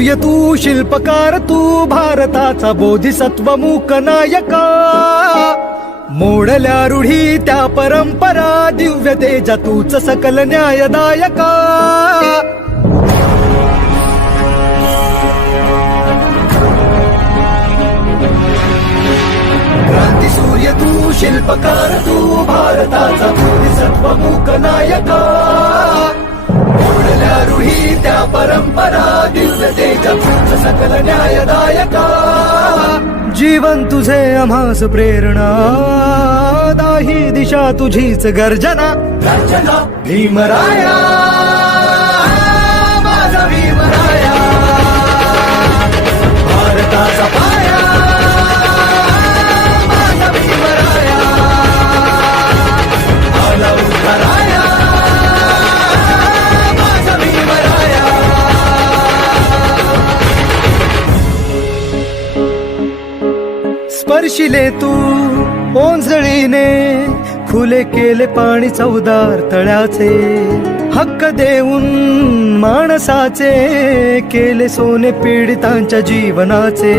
सूर्य तू शिल्पकार तू भारताचा बोधिसत्वमुक नायका मोडल्या रूढी त्या परंपरा दिव्य ते तूच सकल न्यायदायका क्रांतीसूर तू शिल्पकार तू भारताचा बोधिसत्व नायका पुरोहित्या परम्परा दिव्य तेज सकल न्यायदायका जीवन तुझे अमास प्रेरणा दाही दिशा तुझीच गर्जना गर्जना भीमराया शिले तू ओंजळीने खुले केले पाणी चौदार तळ्याचे हक्क देऊन माणसाचे केले सोने पीडितांच्या जीवनाचे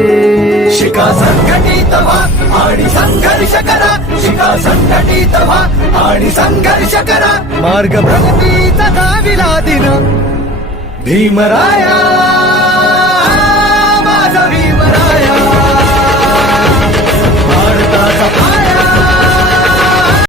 शिका संघटित व्हा आणि संघर्ष करा शिका संघटित व्हा आणि संघर्ष करा मार्ग भीमराया